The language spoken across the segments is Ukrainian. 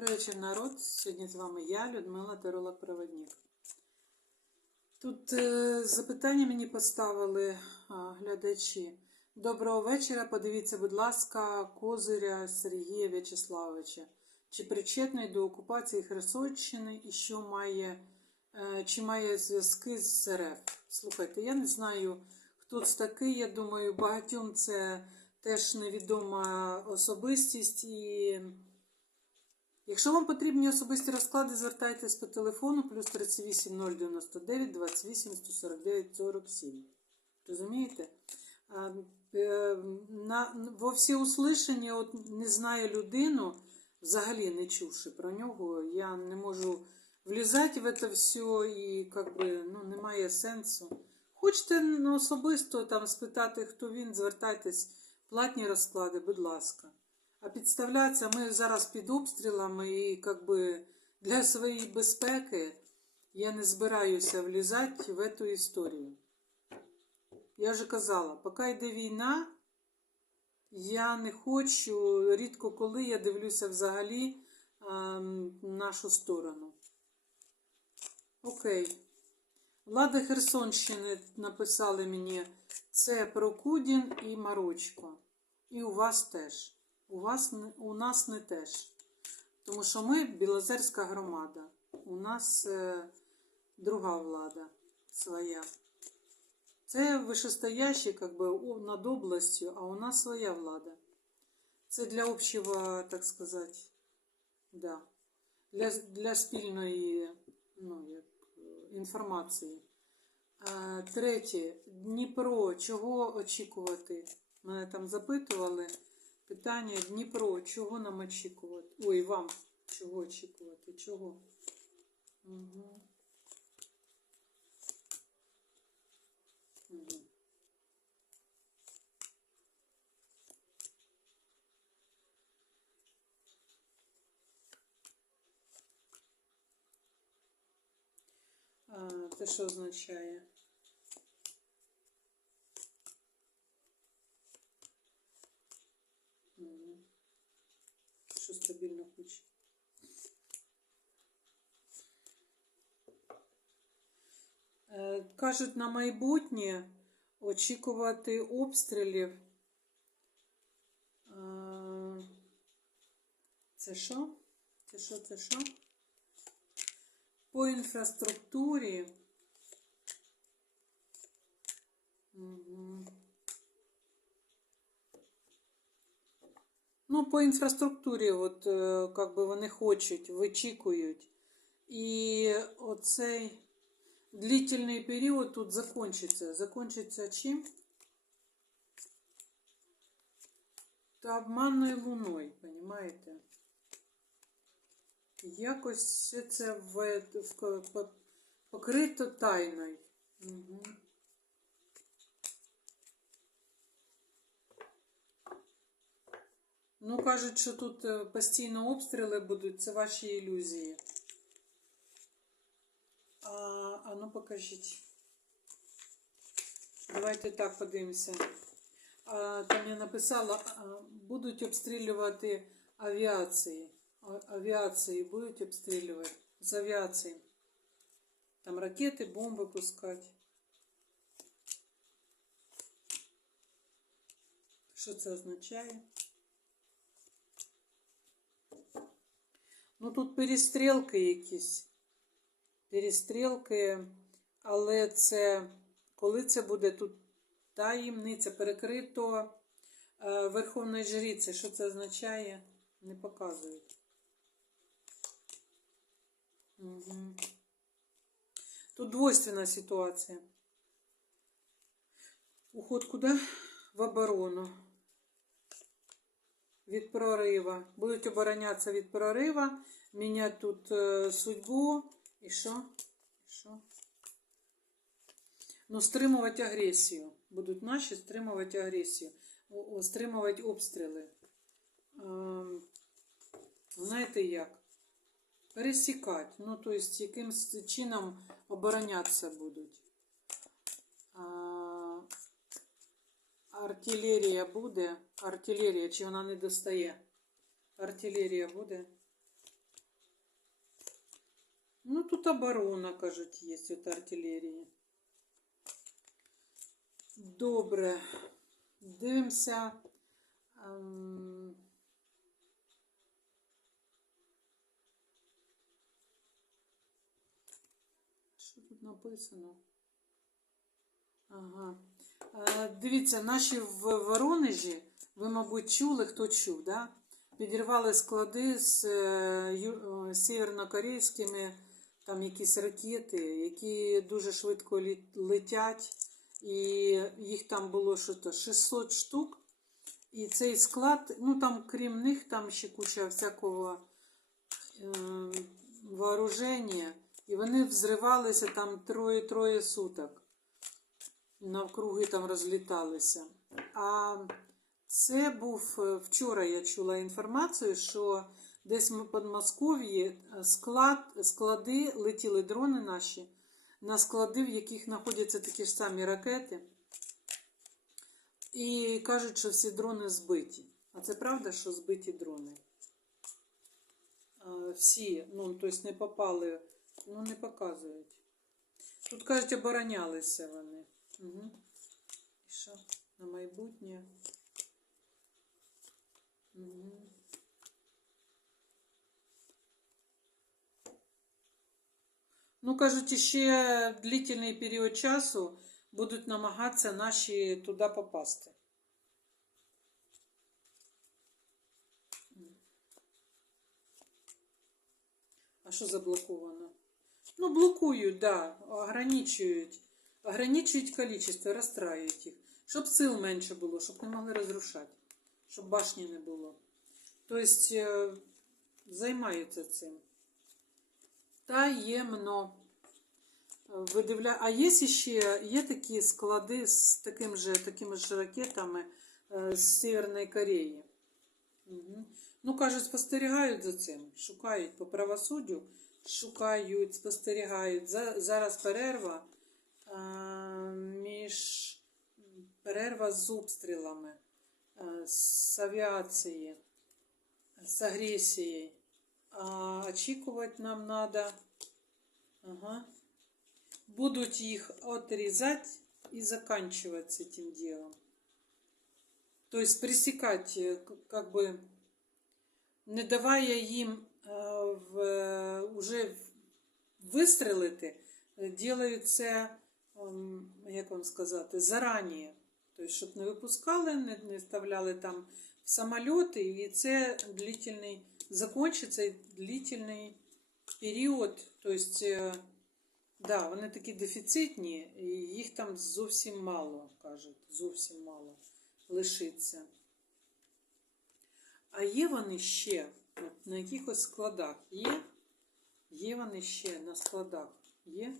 Добрий вечір, народ. Сьогодні з вами я, Людмила Таролог Проводник. Тут е, запитання мені поставили а, глядачі. Доброго вечора. Подивіться, будь ласка, Козиря Сергія В'ячеславовича. Чи причетний до окупації Херсонщини і що має, е, чи має зв'язки з РФ? Слухайте, я не знаю, хто це такий. Я думаю, багатьом це теж невідома особистість і. Якщо вам потрібні особисті розклади, звертайтесь по телефону плюс 38 099 28 149 47. Розумієте? Е, На, во всі услышання, от не знаю людину, взагалі не чувши про нього, я не можу влізати в це все і как би, ну, немає сенсу. Хочете ну, особисто там спитати, хто він, звертайтесь, платні розклади, будь ласка. А підставлятися ми зараз під обстрілами і как би, для своєї безпеки я не збираюся влізати в цю історію. Я вже казала, поки йде війна, я не хочу, рідко коли я дивлюся взагалі ем, нашу сторону. Окей. Влада Херсонщини написали мені це про Кудін і Марочко. І у вас теж. У вас у нас не теж. Тому що ми Білозерська громада. У нас е, друга влада своя. Це вишестоящий, бы, о- над областю, а у нас своя влада. Це для общего, так сказати, да. для, для спільної ну, як, інформації. Третє. Дніпро. Чого очікувати? Мене там запитували. Питання Дніпро. Чого нам очікувати? Ой, вам чого очікувати? Чого? Угу. Угу. А, це що означає? Мгм. Що стабільно хоче. Е, Кажуть, на майбутнє очікувати обстрілів. Е, Це що? Це що, це що? По інфраструктурі. Мгм. Ну, по інфраструктурі, от е, как би вони хочуть, вичікують. І оцей длительний період тут закончиться. Закончиться чим? Та обманною луною, понимаєте? Якось це в, в, покрито тайною. Угу. Ну, кажуть, що тут е, постійно обстріли будуть, це ваші ілюзії. А, а ну покажіть. Давайте так подивимося. А, там я написала, будуть обстрілювати авіації. Авіації будуть обстрілювати з авіації. Там ракети, бомби пускати. Що це означає? Ну тут перестрілки якісь. Перестрілки, але це коли це буде тут таємниця перекрито е, Верховної Жриці. Що це означає? Не показують. Угу. Тут двойственна ситуація. Уход куди? В оборону. Від прорива. Будуть оборонятися від прорива, міняти тут е, судьбу. І що? І що? Ну, стримувати агресію. Будуть наші стримувати агресію, стримувати обстріли. Ем, знаєте як? Пересікати. Ну, тобто, якимсь чином оборонятися будуть. А, артилерія буде. Артилерія, чи вона не достає? Артилерія буде. Ну, тут оборона, кажуть, є від артилерії. Добре. Дивимося. Ем, Що тут написано? Ага. Е, Дивіться, наші в Воронежі, ви, мабуть, чули, хто чув, да? підірвали склади з е, сєвєрнокорейськими там якісь ракети, які дуже швидко летять, і їх там було що то 600 штук. І цей склад, ну там крім них, там ще куча всякого е, вооруження, і вони взривалися там троє-троє суток. Навкруги там розліталися. А це був е, вчора я чула інформацію, що десь в Подмосков'ї е, склад, склади летіли дрони наші на склади, в яких знаходяться такі ж самі ракети. І кажуть, що всі дрони збиті. А це правда, що збиті дрони? Е, Всі, ну, тобто не попали, ну не показують. Тут кажуть, оборонялися вони. Угу. І що? На майбутнє. Угу. Ну, кажуть, ще длительний період часу будуть намагатися наші туди попасти. А що заблоковано? Ну, блокують, да, ограничують. Ограничують количество, розстраюють їх. Щоб сил менше було, щоб не могли розрушати, щоб башні не було. Тобто е, займаються цим. Таємно. Видивля... А є ще є такі склади з таким же, такими ж ракетами е, з Северної Кореї. Угу. Ну, кажуть, спостерігають за цим, шукають по правосуддю, шукають, спостерігають. За, зараз перерва перерва з обстрілами, а, з авіації, з агресією. А очікувати нам треба. Ага. Будут их отрезать и заканчивать с этим делом. То есть пресекать, э, к- как бы, не давая їм е, в, уже вистрелити, е, делають це, ем, як вам сказати, зарані. Тобто, щоб не випускали, не, не вставляли там в самоліти, і це длительний, закончиться длительний період. Тобто, е, Да, вони такі дефіцитні, і їх там зовсім мало, кажуть, зовсім мало лишиться. А є вони ще на якихось складах? Є? Є вони ще на складах? Є?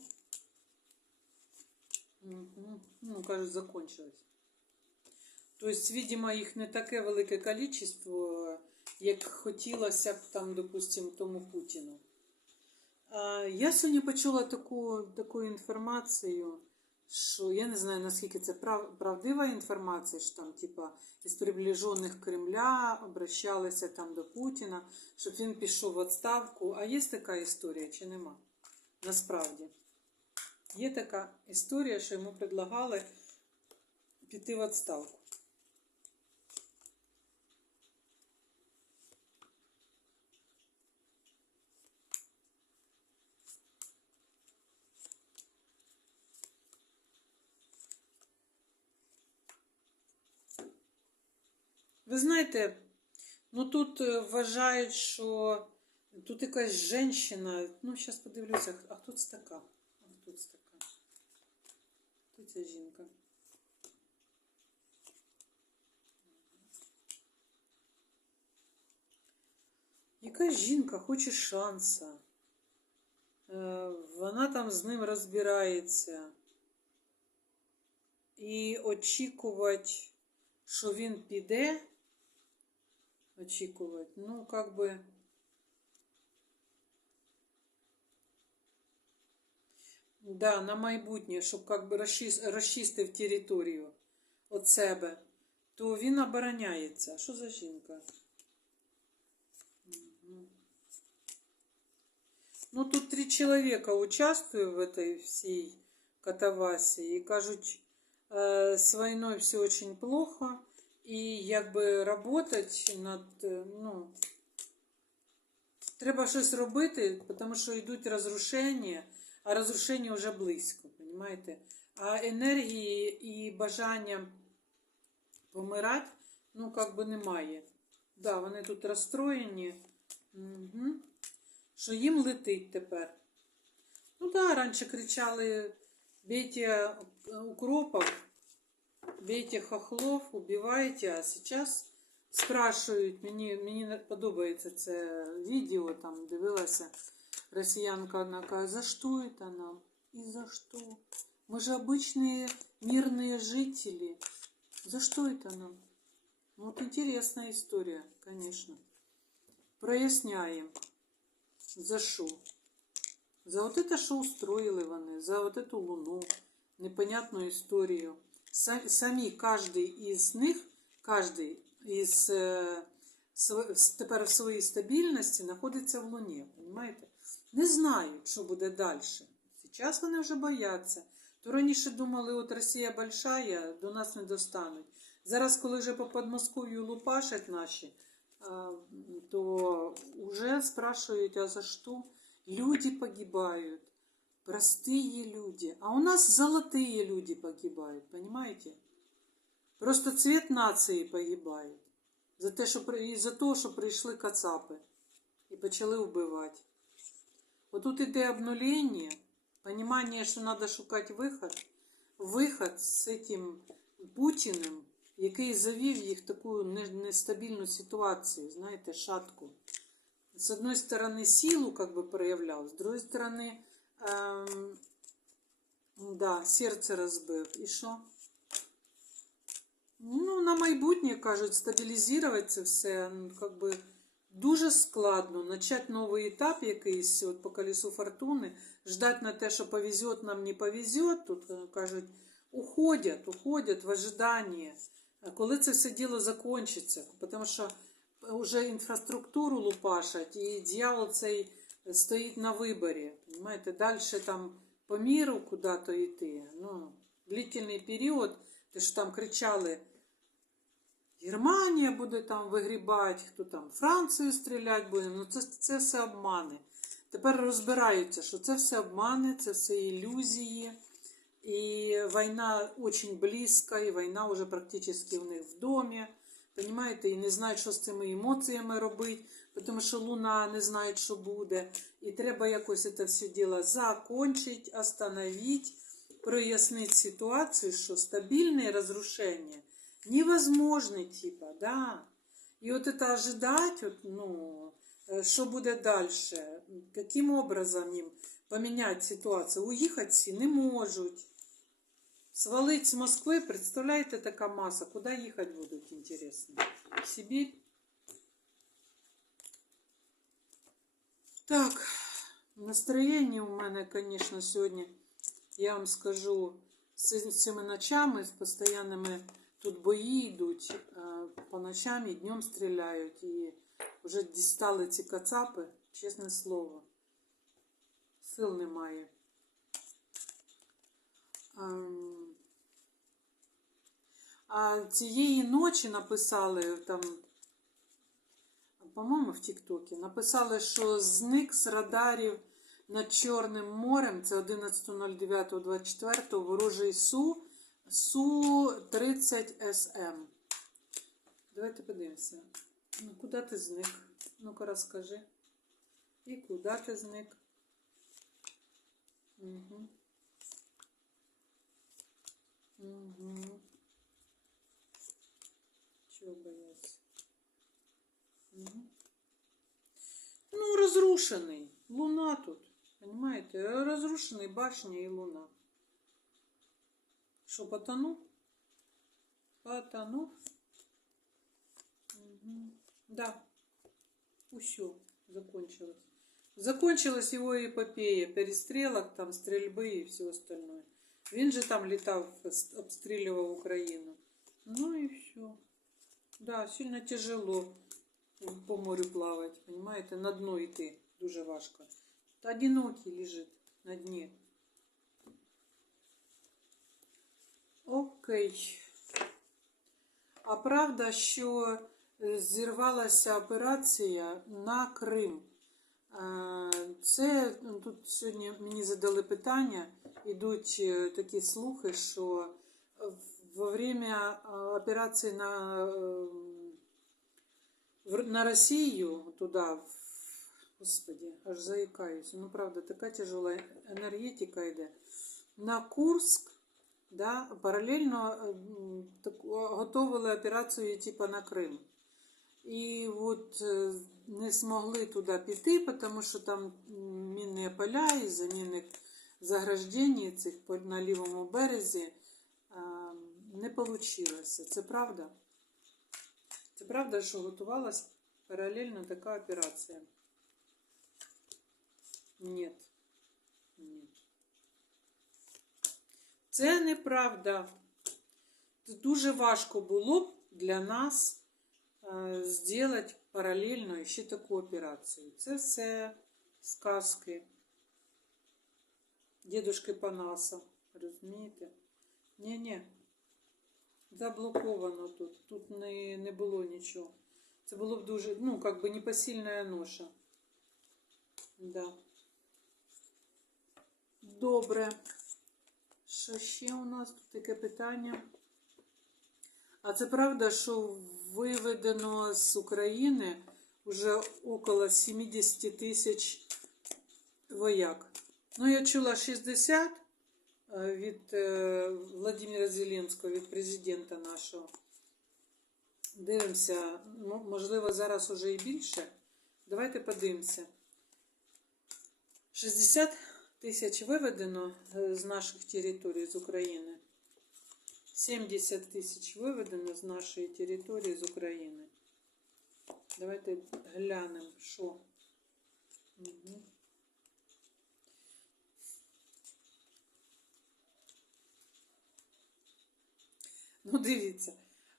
Угу. Ну, кажуть, закончилось. Тобто, видимо, їх не таке велике количество, як хотілося б там, допустимо, тому Путіну. Я сьогодні почула таку, таку інформацію, що я не знаю, наскільки це прав, правдива інформація, що там, типа, із приближених Кремля обращалися там до Путіна, щоб він пішов в відставку. А є така історія чи нема? Насправді. Є така історія, що йому предлагали піти в відставку. Ви знаєте, ну тут е, вважають, що тут якась жінка, ну зараз подивлюся, а хто це така? А хто це така? Хто ця жінка? Яка жінка хоче шанса? Е, Вона там з ним розбирається. І очікувати, що він піде, очікувати, ну, как би. Да, на майбутнє, щоб как би розчис- розчистив територію від себе, то він обороняється. Що за жінка? Мгм. Ну, тут три человека участвуют в этой всей катавасии и кажуть, э, с войной все очень плохо, И якби работать над, е, ну, треба щось робити, тому що йдуть розрушення, а розрушення вже близько, розумієте? А енергії і бажання помирати, ну, як би немає. Да, вони тут розстроєні. Угу. Що їм летить тепер. Ну да, раніше кричали бейте укропов, бейте хохлов, убивайте, а зараз спрашують, мені, мені подобається це відео, там дивилася росіянка, вона каже, за що це нам? І за що? Мы же обычные мирные жители. За что это нам? Ну, Вот интересная история, конечно. Проясняем. За що? За вот это, що устроили вони, за вот эту луну, непонятну історію. Са- Самі, кожний із них, кожний із е, тепер в своїй стабільності знаходиться в луні, понимаєте? Не знають, що буде далі. Зараз вони вже бояться. То раніше думали, от Росія большая, до нас не достануть. Зараз, коли вже по Подмосков'ю лупашать наші, то уже спрашивают, а за что? Люди погибают, простые люди. А у нас золотые люди погибают, понимаете? Просто цвет нації погибає. За те, що, при- і за те, що прийшли кацапи і почали вбивати. Отут іде обнулення, понимание, що треба шукати виход. Виход з цим Путіним, який завів їх в таку не- нестабільну ситуацію, знаєте, шатку. С одной стороны, силу как бы проявлял, с другой стороны, эм, да, серце розбив. І що? Ну, на майбутнє, кажуть, стабілізувати це все, ну, как би, дуже складно. Начать новий етап якийсь, от по колесу фортуни, ждать на те, що повезет, нам не повезет, тут, е, кажуть, уходять, уходять в ожиданні. Коли це все діло закончиться, тому що вже інфраструктуру лупашать, і дьявол цей стоїть на виборі. Понимаєте, далі там по міру куди-то йти. Ну, длительний період, те що там кричали, Германія буде там вигрібати, хто там Францію стріляти буде. Ну це, це все обмани. Тепер розбираються, що це все обмани, це все ілюзії. І війна дуже близько, і війна вже практично у них в домі. Понимаєте, і не знають, що з цими емоціями робити, тому що Луна не знає, що буде. І треба якось це все діло закончити, остановити, прояснити ситуацію, що стабільне розрушення невозможно, типа, да. І от це ожидать, от, ну, що буде далі, яким образом їм поміняти ситуацію. Уїхати всі не можуть. Свалить з Москви, представляєте, така маса, куди їхати будуть, інтересно? В Сибір? Так, настроєння у мене, звісно, сьогодні, я вам скажу, з цими ночами, з постійними тут бої йдуть, по ночам і днем стріляють, і вже дістали ці кацапи, чесне слово. Сил немає. Ем, А цієї ночі написали там, по-моєму, в Тіктокі, написали, що зник з радарів над Чорним морем, це 11.09.24, ворожий Су, Су-30 СМ. Давайте подивимося. Ну, куди ти зник? Ну-ка розкажи. І куди ти зник? Угу. Угу. Чего бояться? Угу. Ну, разрушенный. Луна тут. Понимаете? Разрушенный башня и луна. Что, потонул? Потонул? Угу. Да. Все, закончилось. Закончилась его эпопея перестрелок, там стрельбы и все остальное. Він же там літав, с- обстрілював Україну. Ну і все. Да, сильно тяжело По морю плавати, понимаете? На дно йти дуже важко. Та одинокий лежит на дні. Окей. А правда, що е, зірвалася операція на Крим. Це ну, тут сьогодні мені задали питання. Ідуть е, такі слухи, що во время операції на, е, на Росію туди, господи, аж заїкаюся. Ну, правда, така тяжела енергетика йде. На Курск да, паралельно е, так, о, готовили операцію типа на Крим. І от е, не змогли туди піти, тому що там мінні поля і замінних заграждень цих на лівому березі не вийшло. Це правда? Це правда, що готувалась паралельно така операція? Ні. Ні. Це неправда. Це дуже важко було б для нас е, зробити паралельно ще таку операцію. Це все сказки дідушки Панаса. Розумієте? Ні-ні. Заблоковано тут. Тут не, не було нічого. Це було б дуже, ну, как би непосильна ноша. Да. Добре. Що ще у нас тут таке питання? А це правда, що виведено з України вже около 70 тисяч вояк. Ну, я чула 60 е, від е, Владимира Зеленського, від президента нашого. Дивимося, можливо, зараз уже і більше. Давайте подивимося. 60 тисяч виведено е, з наших територій з України. 70 тисяч виведено з нашої території з України. Давайте глянемо, що. Угу. Ну, дивіться.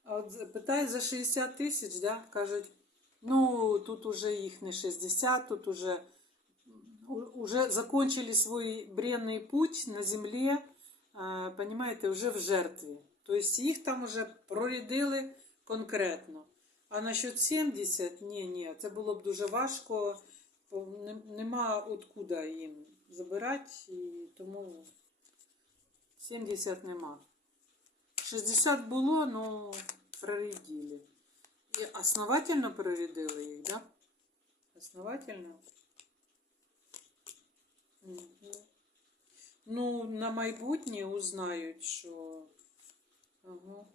От питають за 60 тисяч, да? кажуть, ну, тут уже їх не 60, тут уже, уже закончили свой бренный путь на землі, понимаете, вже в жертві. Тобто їх там уже прорядили конкретно. А насчет 70, ні, ні, це було б дуже важко, нема откуда їм забирати, і тому 70 нема. 60 було, ну, проредили. І основательно проредили їх, да? Основательно? Мгм. Ну, на майбутнє узнають, що ага.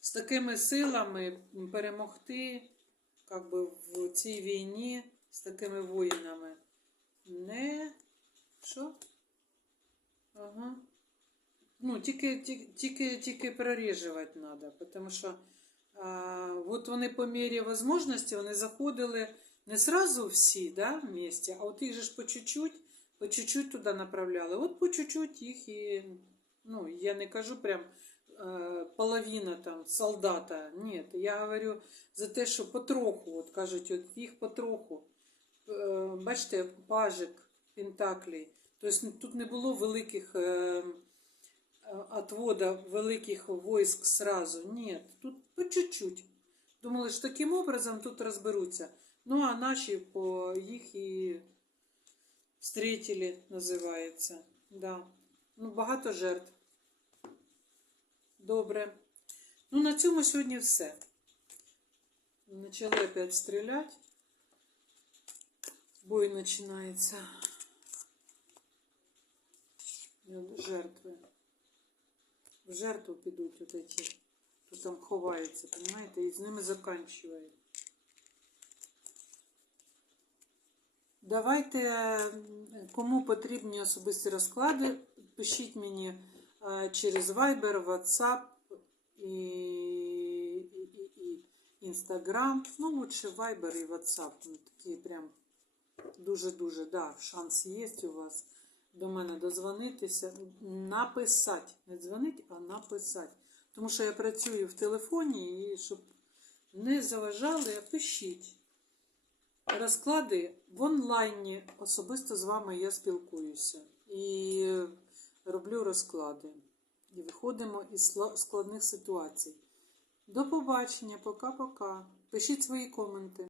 з такими силами перемогти как би, в цій війні з такими воїнами. Не. Що? Ага. Ну, тільки, тільки, тільки, проріжувати треба, тому що а, от вони по мірі можливості вони заходили не сразу всі да, вместе, а от їх же ж по чуть-чуть, по чуть-чуть туди направляли. От по чуть-чуть їх і, ну, я не кажу прям е, половина там солдата. Ні, я говорю за те, що потроху, от кажуть, от їх потроху. Е, бачите, пажик, пентаклі. Тобто тут не було великих. Е, отвода великих войск сразу. Нет, тут по чуть-чуть. Думали, що таким образом тут розберуться. Ну, а наші по їх і встретили, називається. Да. Ну, багато жертв. Добре. Ну, на цьому сьогодні все. Начали опять стріляти. Бой починається. Жертви. В жертву підуть от эти, хто там ховаються, понимаєте, і з ними заканчують. Давайте, кому потрібні особисті розклади, пишіть мені е, через Viber, WhatsApp і, і Instagram. Ну, лучше Viber і WhatsApp. Ну, такі прям дуже-дуже, да, шанс є у вас до мене дозвонитися, написати. Не дзвонити, а написати. Тому що я працюю в телефоні і щоб не заважали, пишіть. розклади в онлайні. Особисто з вами я спілкуюся і роблю розклади. І виходимо із складних ситуацій. До побачення, пока-пока. Пишіть свої коменти.